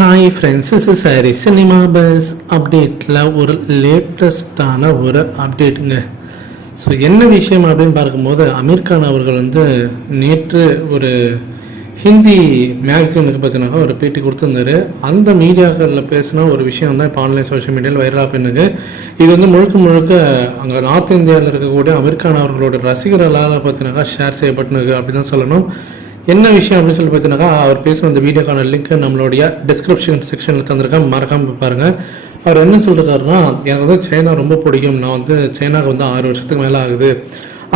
Hi friends, this is Hari. Cinema bus அப்டேட்டில் ஒரு லேட்டஸ்டான ஒரு அப்டேட்டுங்க. ஸோ என்ன விஷயம் அப்படின்னு பார்க்கும்போது, அமீர் கான் அவர்கள் நேற்று ஒரு ஹிந்தி மேக்சினுக்கு பார்த்தீங்கன்னா ஒரு பேட்டி கொடுத்துருந்தாரு. அந்த மீடியாக்களில் பேசின ஒரு விஷயம் தான் இப்போ ஆன்லைன் சோஷியல் மீடியாவில் வைரலாக பண்ணுங்க. இது முழுக்க முழுக்க அங்கே நார்த் இந்தியாவில் இருக்கக்கூடிய அமீர் கான் அவர்களோட ரசிகர்களால் பார்த்தீங்கன்னா ஷேர் செய்யப்பட்டுனுக்கு அப்படி தான் சொல்லணும். என்ன விஷயம் அப்படின்னு சொல்லி பார்த்தீங்கன்னா, அவர் பேசுகிற அந்த வீடியோக்கான லிங்க் நம்மளுடைய டிஸ்கிரிப்ஷன் செக்ஷனில் தந்திருக்கேன், மறக்காமல் பாருங்கள். அவர் என்ன சொல்லிருக்காருன்னா, எனக்கு சைனா ரொம்ப பிடிக்கும். நான் சைனாவுக்கு 6 வருஷத்துக்கு மேலே ஆகுது.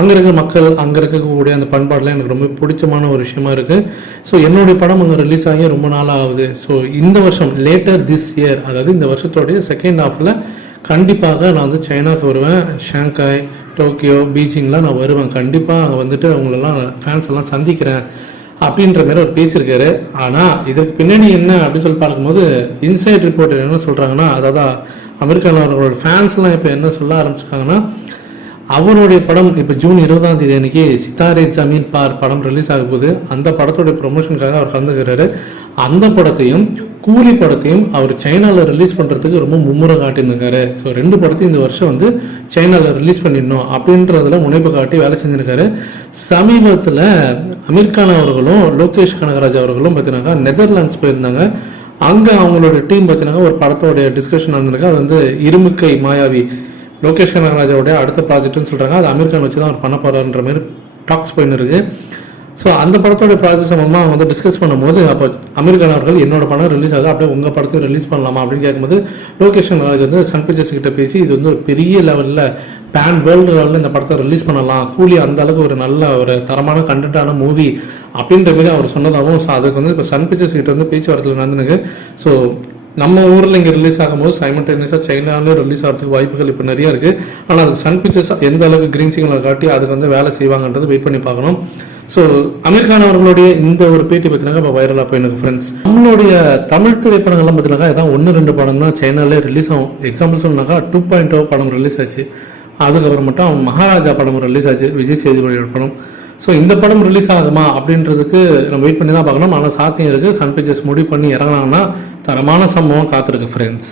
அங்கே இருக்கிற மக்கள், அங்கே இருக்கக்கூடிய அந்த பண்பாடுலாம் எனக்கு ரொம்ப பிடிச்சமான ஒரு விஷயமா இருக்குது. ஸோ என்னுடைய படம் அங்கே ரிலீஸ் ஆகி ரொம்ப நாள் ஆகுது. ஸோ இந்த வருஷம் லேட்டர் திஸ் இயர், அதாவது இந்த வருஷத்தோடைய செகண்ட் ஹாஃபில் கண்டிப்பாக நான் சைனாவுக்கு வருவேன். ஷாங்காய், டோக்கியோ, பீஜிங்லாம் நான் வருவேன். கண்டிப்பாக அங்கே அவங்களெல்லாம் ஃபேன்ஸ் எல்லாம் சந்திக்கிறேன் அப்படின்ற மாதிரி அவர் பேசியிருக்காரு. ஆனால் இதுக்கு பின்னணி என்ன அப்படின்னு சொல்லி பார்க்கும்போது, இன்சைட் ரிப்போர்ட்டர் என்ன சொல்கிறாங்கன்னா, அதாவது அமெரிக்காவில் அவர்களோட ஃபேன்ஸ்லாம் இப்போ என்ன சொல்ல ஆரம்பிச்சிருக்காங்கன்னா, அவருடைய படம் இப்போ ஜூன் 20ஆம் தேதி அன்னைக்கு சித்தாரே ஜமீன் பார் படம் ரிலீஸ் ஆக போகுது. அந்த படத்தோடைய ப்ரொமோஷனுக்காக அவர் கலந்துக்கிறாரு. அந்த படத்தையும் கூலி படத்தையும் அவர் சைனாவில் ரிலீஸ் பண்ணுறதுக்கு ரொம்ப மும்முறை காட்டியிருக்காரு. ஸோ 2 படத்தையும் இந்த வருஷம் சைனாவில் ரிலீஸ் பண்ணிடணும் அப்படின்றதுல முனைப்பு காட்டி வேலை செஞ்சுருக்காரு. சமீபத்தில் அமீர் கான் அவர்களும் லோகேஷ் கனகராஜ் அவர்களும் பார்த்தீங்கன்னா நெதர்லாண்ட்ஸ் போயிருந்தாங்க. அங்கே அவங்களோட டீம் பார்த்தீங்கன்னா ஒரு படத்தோடைய டிஸ்கஷன் நடந்திருக்கு. அது இருமுக்கை மாயாவி, லோகேஷ் கனகராஜோடைய அடுத்த ப்ராஜெக்ட்னு சொல்கிறாங்க. அது அமீர் கான் வச்சு தான் அவர் பண்ண போகிறாருன்ற மாதிரி டாக்ஸ் போயின்னு இருக்கு. ஸோ அந்த படத்தோட ப்ராஜெக்ட் சம்பந்தமாக டிஸ்கஸ் பண்ணும்போது, அப்போ அமீர் கான் அவர்கள் என்னோட படம் ரிலீஸ் ஆகுது, அப்படியே உங்கள் படத்தையும் ரிலீஸ் பண்ணலாமா அப்படின்னு கேட்கும்போது, லோகேஷ் கனகராஜ் சன் பிக்சர்ஸ் கிட்ட பேசி இது ஒரு பெரிய லெவலில் பேன் வேர்ல்டு லெவலில் இந்த படத்தை ரிலீஸ் பண்ணலாம், கூலி அந்த அளவுக்கு ஒரு நல்ல ஒரு தரமான கண்டென்ட்டான மூவி அப்படின்ற மாதிரி அவர் சொன்னதாகவும், ஸோ அதுக்கு இப்போ சன் பிக்சர்ஸ் கிட்ட பேச்சுவார்த்தையில் நடந்துனுக்கு. ஸோ நம்ம ஊரில் இங்கே ரிலீஸ் ஆகும்போது சைமல்டேனியஸாக சைனாவில் ரிலீஸ் ஆகிறதுக்கு வாய்ப்புகள் இப்போ நிறையா இருக்குது. ஆனால் அதுக்கு சன் பிக்சர்ஸ் எந்த அளவுக்கு கிரீன் சிக்னல் காட்டி அதுக்கு வேலை செய்வாங்கன்றது வெயிட் பண்ணி பார்க்கணும். ஸோ அமீர் கான் அவர்களுடைய இந்த ஒரு பேட்டி பார்த்தீங்கன்னா இப்போ வைரலாக போயிருக்கு ஃப்ரெண்ட்ஸ். நம்மளுடைய தமிழ் திரைப்படங்கள்லாம் பார்த்தீங்கன்னா இதான் 1-2 படம் தான் சைனாலே ரிலீஸ் ஆகும். எக்ஸாம்பிள் சொன்னாக்கா 2.0 படம் ரிலீஸ் ஆச்சு. அதுக்கப்புறம் மட்டும் மகாராஜா படம் ரிலீஸ் ஆச்சு, விஜய் சேதுபதியோட படம். ஸோ இந்த படம் ரிலீஸ் ஆகுமா அப்படின்றதுக்கு நம்ம வெயிட் பண்ணி தான் பார்க்கணும். ஆனால் சாத்தியம் இருக்குது. சன் பிக்சர்ஸ் முடிவு பண்ணி இறங்கினாங்கன்னா தரமான சம்பவம் காத்திருக்கு ஃப்ரெண்ட்ஸ்.